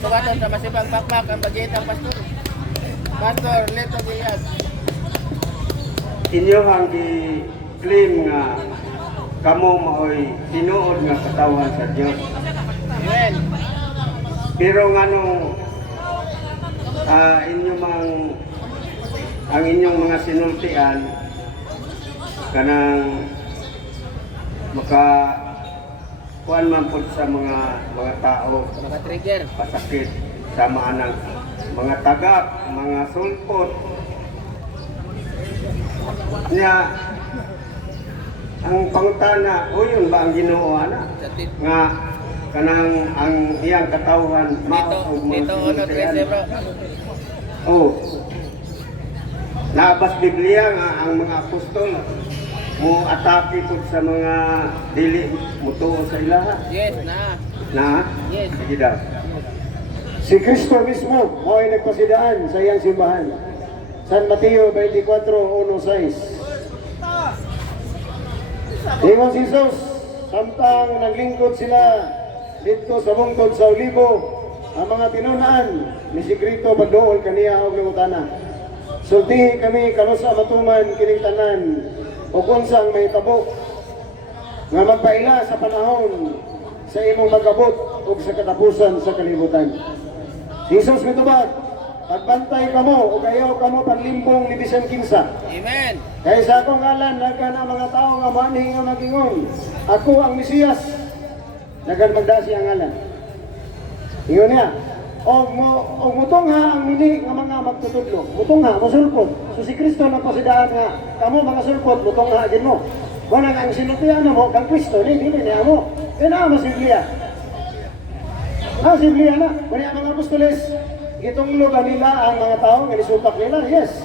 Tuwaton sa masibang pakpak ang bagitang pastor. Pastor, Leto Giyag. Inyo ang i-claim nga kamo maoy tinuod nga katawhan sa Dios. Amen. Pero nganong ang inyong mga sinultian kanang maka kuan man pud sa mga tao Mga trigger. pasakit sa maanang mga tagak, mga sulpot niya ang pangutana o yun ba ang Ginoo ana nga kanang ang iyang katawhan mao og mga Dito, uno, sinultian. 13 bro. Oh. Nabas Biblia nga ang mga apostol mo atake pud sa mga dili mutuo sa ilaha. Yes, na. Na? Yes. Sige daw. Si Kristo mismo mo ay nagpasidaan sa iyang simbahan. San Mateo 24:1-6. Ingon si Jesus, samtang naglingkod sila dito sa bungtod sa Olibo, ang mga tinunaan ni si Cristo pagduol kaniya og nangutana. Sultihi kami kanusa matuman kining tanan ug unsang mahitabo nga magpaila sa panahon sa imong magabot ug sa katapusan sa kalibutan. Jesus mitubag, pagbantay kamo ug ayaw kamo panlimbong ni bisan kinsa. Amen. Kaya sa akong ngalan, nagkan ang mga tao nga manhi nga magingon, ako ang Mesiyas, nagkan magdasi ang ngalan. Ingon niya, og mutungha ang mini nga mga magtutudlo, mutungha, masulpot. So si Kristo na pasidaan nga, kamo mga sulpot, mutungha din mo. Wala nga ang sinutihan mo, kang Kristo, hindi niya mo. Kaya na masiglia. Masiglia na. Kaya ang mga apostoles, gitunglo ba nila ang mga tao, nga nisupak nila? Yes.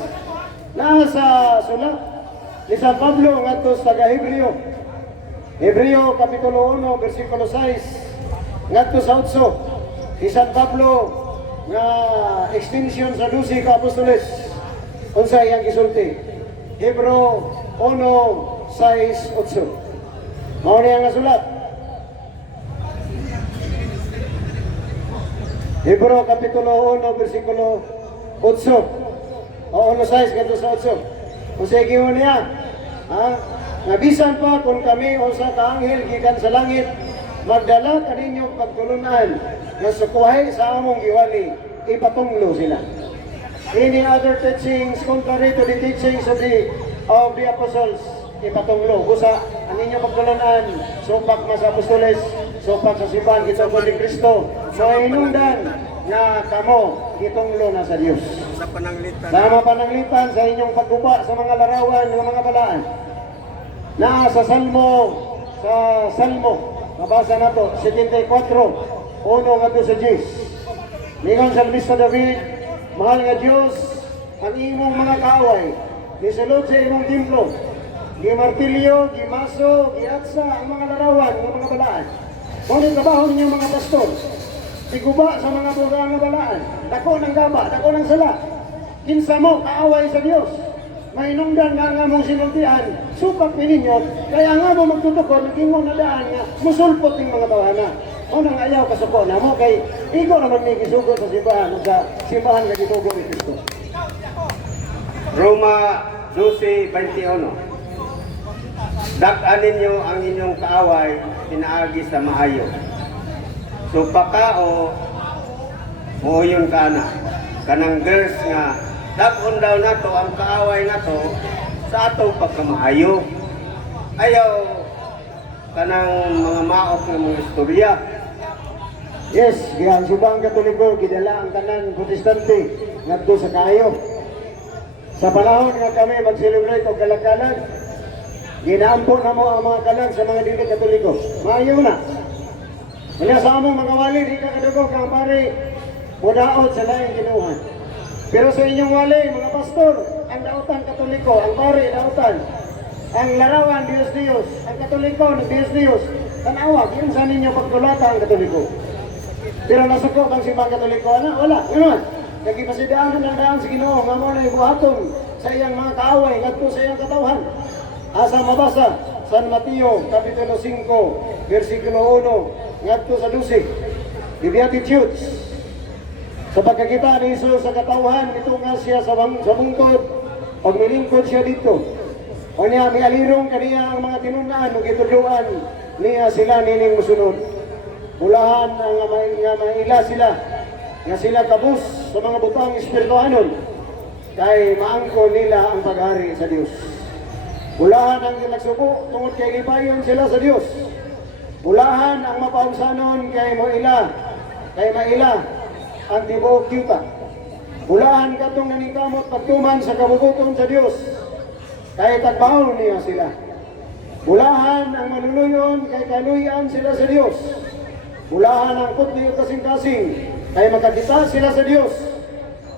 Nasa sulat ni San Pablo ngadto sa Hebreo. Hebreo kapitulo 1 bersikulo 6 ngadto sa 8. Si San Pablo nga extension sa 12 ka apostoles. Unsa iyang gisulti? Hebreo 1:6-8. Mao niya nga sulat. Hebreo kapitulo 1 bersikulo 8. O 1:6 kadto sa 8. Kung sa giyon niya, nga bisan pa kung kami usa ka anghel gikan sa langit, magdala kaninyo pagtulunan nga sukuhay sa among giwali, ipatunglo sila. Any other teachings contrary to the teachings of the apostles, ipatunglo. Busa ang inyong pagtulunan, supak mas apostoles, supak sa simbahan kitungkol ni Kristo, mainundan na kamo gitunglo na sa Dios. Sa pananglitan. Sama pananglitan sa inyong pagguba sa mga larawan ng mga balaan. Na sa Salmo, mabasa na to, 74, 1 ngadto sa 10. Mingon Salmista David, mahal nga Dios, ang imong mga kaaway, gisulod sa imong templo, gimartilyo, gimaso, giatsa ang mga larawan ng mga balaan. Kung ang trabaho ninyong mga pastor, siguba sa mga buga nga balaan, dako ng gaba, dako ng sala. Kinsa mo kaaway sa Dios. Mainungdan nga mong sinultian, supak ninyo, kaya nga mo magtutukod, nagingong na daan nga, musulpot ng mga tawana. O nang ayaw kasuko na mo, kay ikaw naman may gisugo sa simbahan, sa simbahan nga gisugo ni Kristo. Roma 12:21. Dak-an ninyo ang inyong kaaway pinaagi sa maayo. Supak ka o muuyon ka na. Kanang girls nga, dak-on daw na to ang kaaway na to sa atong pagkamaayo. Ayaw kanang mga maok ng mga istorya. Yes, ang subang Katoliko, gidala ang tanan Protestante ngadto sa kaayo. Sa panahon nga kami mag-celebrate og kalakalan, ginaampo na mo ang mga kalag sa mga dili Katoliko. Maayo na. Kanya sa among mga wali, di ka kadugog kang pare, mudaot sa laing ginuhan. Pero sa inyong wali, mga pastor, ang dautan Katoliko, ang pare, dautan. Ang larawan, Diyos-Diyos. Ang Katoliko, Diyos-Diyos. Tanawa, yun sa ninyo pagtulata ang Katoliko. Pero nasuko kang simbang Katoliko, wala. Ganoon. Nagipasidahan ng daan sa Ginoo, nga mo na ibuhaton sa iyang mga kaaway, ngadto sa iyang katawhan. Asa mabasa, San Mateo, Kapitulo 5, versikulo 1, ngadto sa 12. The Beatitudes. Sa pagkakita ni Jesus sa katauhan, ito nga siya sa bungkod, pag milingkod siya dito. O niya, may alirong kaniya ang mga tinunaan, nung itudluan niya sila nining musunod. Ulahan ang nga maila sila, nga sila kabus sa mga butang espirituhanon, kay maangko nila ang paghari sa Dios. Ulahan ang nagsuko, tungod kay lipayon sila sa Dios. Ulahan ang mapaunsanon kay maila ang tibuok yuta. Ulahan katong naningkamot pagtuman sa kabubuton sa Dios, kay tagbaon niya sila. Ulahan ang maluluyon kay kaluyan sila sa Dios. Ulahan ang putli o kasing-kasing kay makakita sila sa Dios.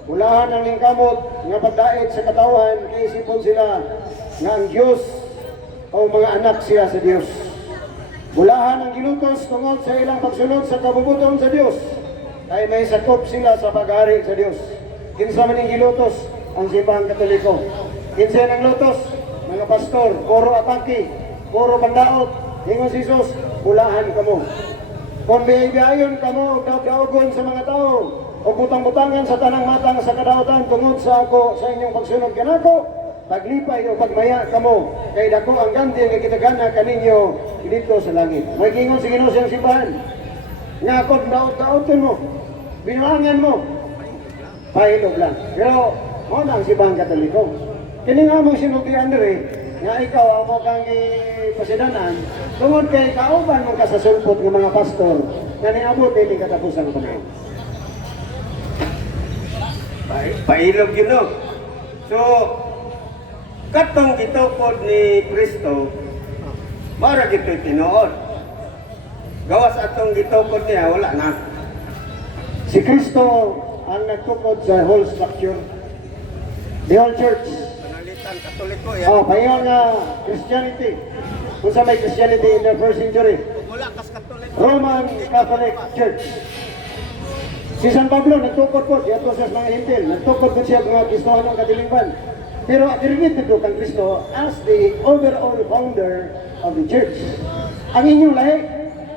Ulahan ang ningkamot nga pagdait sa katawhan kay isipon sila nga ang Diyos o mga anak sila sa Dios. Ulahan ang gilutos tungod sa ilang pagsunod sa kabubuton sa Dios, kay may sakop sila sa paghari sa Dios. Kinsa man ang gilutos ang simbahang Katoliko. Kinsa ang lutos, mga pastor, puro atake, puro pandaot, ingon si Jesus, ulahan kamo. Kung biyayon kamo, daog-daogon sa mga tao, o butang-butangan sa tanang matang sa kadaotan tungod sa ako sa inyong pagsunod kanako, paglipay o pagmaya kamo, kay dako ang ganti nga kitagana kaninyo dito sa langit. May gingon si Ginoo siyang simbahan, nga ako daot-daoton mo, binuangan mo, pahilog lang. Pero, mo na ang simbahan Katoliko. Kini nga mong sinugian diri, nga ikaw ang mo kang ipasidanan, tungod kay kauban mo ka sa sulpot ng mga pastor, na niabot din katapusan ko na. Pailog yun, no? So, katong gitukod ni Kristo, mara gito'y tinuod. Gawas atong gitukod niya, wala na. Si Kristo ang nagtukod sa whole structure, the whole church. Panalitan Katoliko yan. Oh, payon nga Christianity. Kung sa may Christianity in the first century, Wala kas Katoliko. Roman Catholic Church. Si San Pablo nagtukod po, siya to sa mga hintil, nagtukod po siya mga Kristohanong kadilingban. Pero attributed po kang Kristo as the overall founder of the church. Ang inyong lahi,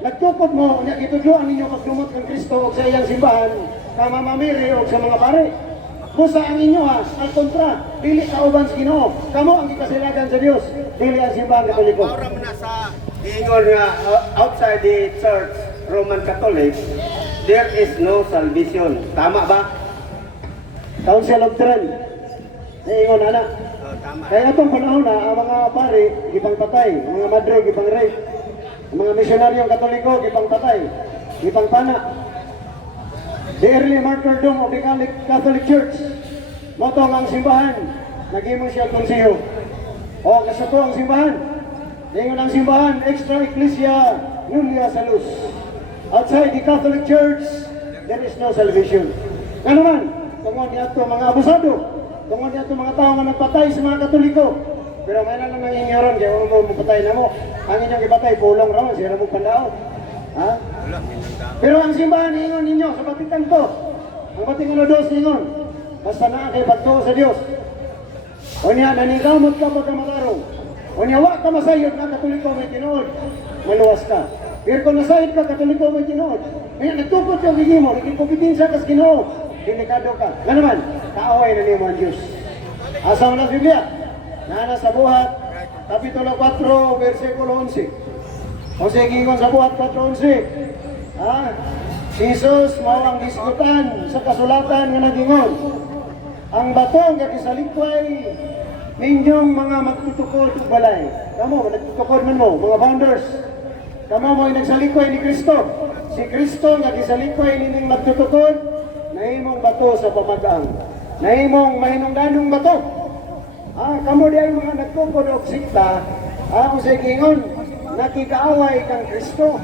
nagtukod mo, itudlo ang inyong pagdumot kang Kristo o sa iyang simbahan, kamamamiri o sa mga pare. Busa ang inyo ha, al kontra, dili kauban sa Ginoo. Kamo ang ikasilagan sa Dios, dili ang simbahan Katoliko. Maura mo na sa ingon nga outside the church, Roman Catholic, there is no salvation. Tama ba? Council of Trent, naingon na. Oh, tama. Kaya itong panahon na, ang mga pare, gipang patay, ang mga madre, gipang rape, ang mga misyonaryong Katoliko, gipang patay, gipang pana. The early martyrdom of the Catholic Church, motong ang simbahan, naging siya konseho. O kasuko ang simbahan, ngayon ang simbahan, extra ecclesia, nulla salus. Outside the Catholic Church, there is no salvation. Nga naman, tungod niya ito mga abusado, tungod niya ito mga tao nga nagpatay sa mga Katoliko. Pero may na lang nangingiron, kaya mo mapatay na mo. Ang inyong ipatay, pulong raman, siya mo pandao. Ha? Pero ang simbahan, ingon ninyo, sa Batikan to, ang Batikan II, ingon, basta na kay pagtuo sa Diyos. O niya, nanigamot ka pagkamataraw. O niya, wa ka masayod na Katoliko may tinuod, maluwas ka. Pero kung nasayod ka, Katoliko may tinuod, kaya nagtukot yung gigimo, nagkikupitin sa kas Ginoo, delikado ka. Nga naman, kaaway na niyo ang Diyos. Asa mo na sa Biblia? Nana sa buhat, Kapitulo 4, versikulo 11. O sige, ingon sa buhat 4:11. Jesus mao ang gisgutan sa kasulatan nga nagingon. Ang bato nga gisalikway ninyong mga magtutukod ug balay. Kamo nagtutukod man mo, mga founders. Kamo mo nagsalikway ni Kristo. Si Kristo nga gisalikway nining magtutukod, nahimong bato sa pamagang. Nahimong mahinungdanong bato. Kamo di ay mga nagtukod og sikta. Kung sige ingon, nakikaaway kang Kristo.